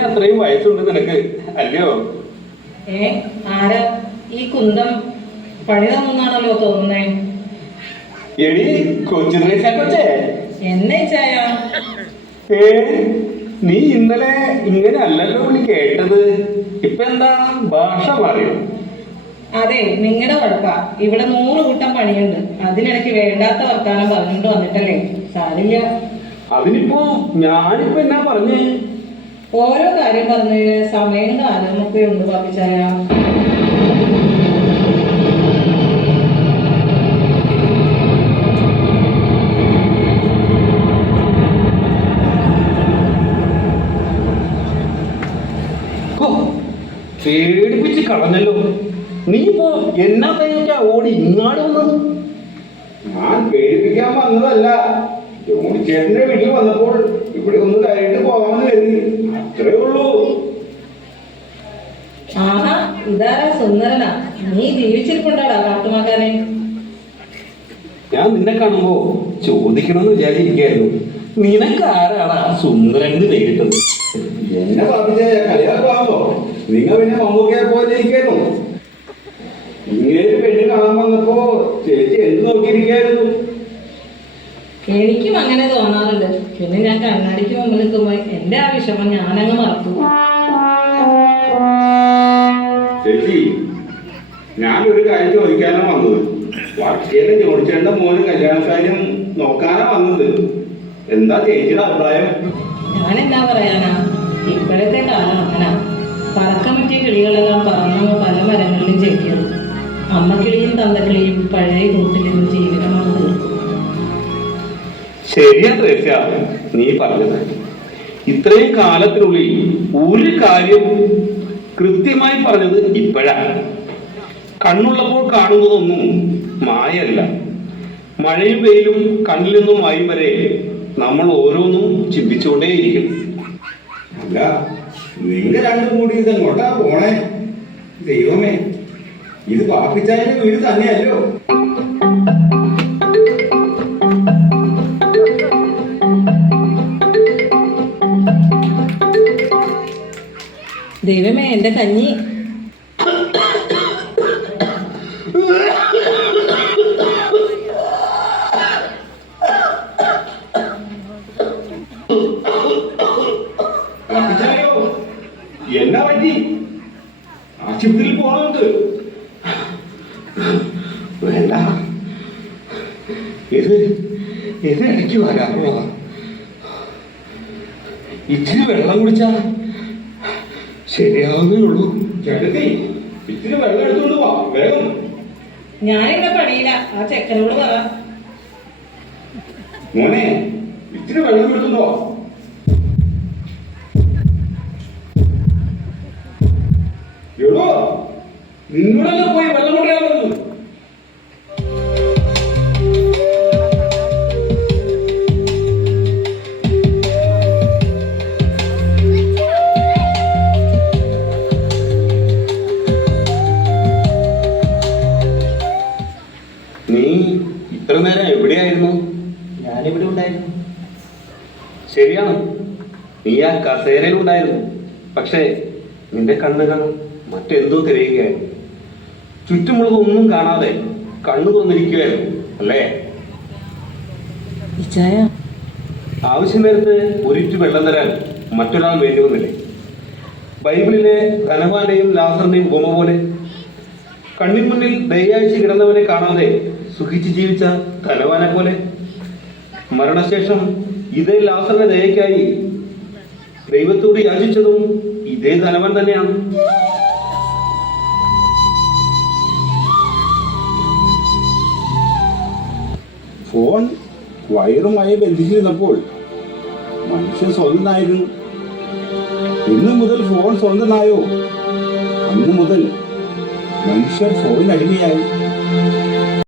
എന്റെ അത്രയും വയസ്സുണ്ട് നിനക്ക്, അല്ലയോ? ആരാ ഈ കുന്തം പണി തന്നാണല്ലോ തോന്നുന്നേ? എടി കൊച്ചേ, എന്നെ ചായ നീ ഇന്നലെ ഇങ്ങനെ അല്ലല്ലോ നീ കേട്ടത്, ഇപ്പൊ എന്താ ഭാഷ മാറിയോ? അതെ, നിങ്ങളുടെ കുഴപ്പാ. ഇവിടെ 100 കൂട്ടം പണിയുണ്ട്, അതിനിടയ്ക്ക് വേണ്ടാത്ത വർത്താനം പറഞ്ഞിട്ട് വന്നിട്ടല്ലേ. സാരില്ല. അതിനിപ്പോ ഞാനിപ്പോ എന്നാ പറഞ്ഞേ? ഓരോ കാര്യം പറഞ്ഞ് സമയം കാലം ഒക്കെ ഉണ്ട് പാപ്പിച്ചായ. പേടിപ്പിച്ച് കളഞ്ഞല്ലോ. നീ ഇപ്പോ എന്നാ കഴിഞ്ഞാ ഓടി ഇങ്ങാട് വന്നത്? ഞാൻ പേടിപ്പിക്കാൻ വന്നതല്ല. ജോണിച്ചേട്ടന്റെ വീട്ടിൽ വന്നപ്പോൾ ഇവിടെ ഒന്ന് കയറിയിട്ട് പോകാമെന്ന് കരുതി, അത്രേ ഉള്ളൂ. ആഹാ, ഇതാരാ സുന്ദരനാ? നീ ജീവിച്ചിരിപ്പുണ്ടാടാ കാട്ടുമാക്കാനെ? ഞാൻ നിന്നെ കാണുമ്പോ ചോദിക്കണമെന്ന് വിചാരിച്ചിരിക്കായിരുന്നു, നിനക്ക് ആരാടാ സുന്ദരൻ നേരിട്ടത്? എന്നെ പറഞ്ഞ കളിയാക്കാമോ? നിങ്ങൾ പിന്നെ മമ്മൂക്കയെ പോലെ ഇരിക്കായിരുന്നു. ഇങ്ങനെ പെണ്ണ് കാണാൻ വന്നപ്പോ ചേച്ചി എന്ത് നോക്കിയിരിക്കായിരുന്നു? എനിക്കും അങ്ങനെ തോന്നാറുണ്ട്. പിന്നെ ഞാൻ കണ്ണാടിക്ക് മുമ്പ് നിൽക്കുമ്പോ എന്റെ ആ വിഷമം ഞാനങ്ങ് മറക്കും. ചേച്ചി, ഞാനൊരു കാര്യം ചോദിക്കാനാണ് വന്നത്. വർഷയിലെ ജോണിച്ചേട്ടന്റെ മോന് കല്യാണക്കാര്യം നോക്കാനാ വന്നത്. എന്താ ചേച്ചിയുടെ അഭിപ്രായം? ഞാൻ എന്താ പറയാനാ, ഇപ്പോഴത്തെ കാലം അങ്ങനെ. പറക്കം പറ്റിയ കിളികളെല്ലാം പറന്ന് പല മരങ്ങളിലും ജയിക്കുന്നു. അമ്മക്കിളിയും തന്തക്കിളിയും പഴയ കൂട്ടിലിരുന്ന് ജീവിതമാണ് തീർക്കും. ശരിയാ ത്രേസ്യ നീ പറഞ്ഞത്. ഇത്രയും കാലത്തിനുള്ളിൽ ഒരു കാര്യം കൃത്യമായി പറഞ്ഞത് ഇപ്പോഴാണ്. കണ്ണുള്ളപ്പോൾ കാണുന്നതൊന്നും മായല്ല. മഴയും വെയിലും കണ്ണിൽ നിന്നും വായും വരെ നമ്മൾ ഓരോന്നും ചിന്തിച്ചുകൊണ്ടേയിരിക്കും. അല്ല, നിങ്ങൾ രണ്ടും കൂടി ഇതെങ്ങോട്ടാ പോണേ? ദൈവമേ, ഇത് പാപ്പിച്ചായന്റെ വീട് തന്നെയല്ലോ. ദൈവമേ, എന്റെ കഞ്ഞി. എന്നാ പറ്റി? ആശുപത്രിയിൽ പോണുണ്ട്. വേണ്ട, ഇത് ഇടയ്ക്ക് വരാറുള്ളതാ. ഇച്ചിരി വെള്ളം കുടിച്ചാ ശരിയാവുന്നേ ഉള്ളൂ. ചേട്ടത്തി, ഇച്ചിരി വെള്ളം എടുത്തോണ്ട് പോവാ വേഗം. ഞാനിവിടെ പണിയില്ല, ആ ചെക്കനോട് പറ. മോനെ, ഇച്ചിരി വെള്ളം എടുത്തോണ്ട് പോവാ. എടോ, നിങ്ങളല്ലേ പോയി വെള്ളം കൊണ്ടുവരാൻ പറഞ്ഞു. നീ ഇത്ര നേരം എവിടെയായിരുന്നു? ഞാനിവിടെ ഉണ്ടായിരുന്നു. ശരിയാണ്, നീ ആ കസേരയിലുണ്ടായിരുന്നു. പക്ഷേ നിന്റെ കണ്ണുകൾ മറ്റെന്തോ തിരയുകയായിരുന്നു. ചുറ്റുമുള്ളതൊന്നും കാണാതെ കണ്ണു തുറന്നിരിക്കുകയായിരുന്നു, അല്ലേ? ആവശ്യം നേരത്ത് ഒരിറ്റു വെള്ളം തരാൻ മറ്റൊരാൾ വേണ്ടി വന്നില്ലേ? ബൈബിളിലെ ധനവാന്റെയും ലാസറിന്റെയും ഉപമ പോലെ കണ്ണിൻ മുന്നിൽ ദയാഴ്ച കിടന്നവനെ കാണാതെ സുഖിച്ച് ജീവിച്ച ധനവാനെ പോലെ മരണശേഷം ഇതേ ലാസറിന്റെ ദയക്കായി ദൈവത്തോട് യാചിച്ചതും ഇതേ ധനവൻ തന്നെയാണ്. ഫോൺ വയറുമായി ബന്ധിച്ചിരുന്നപ്പോൾ മനുഷ്യൻ സ്വന്തനായിരുന്നു. ഇന്നു മുതൽ ഫോൺ സ്വന്തനായോ, അന്നു മുതൽ മനുഷ്യർ ഫോണിനടിമയായി.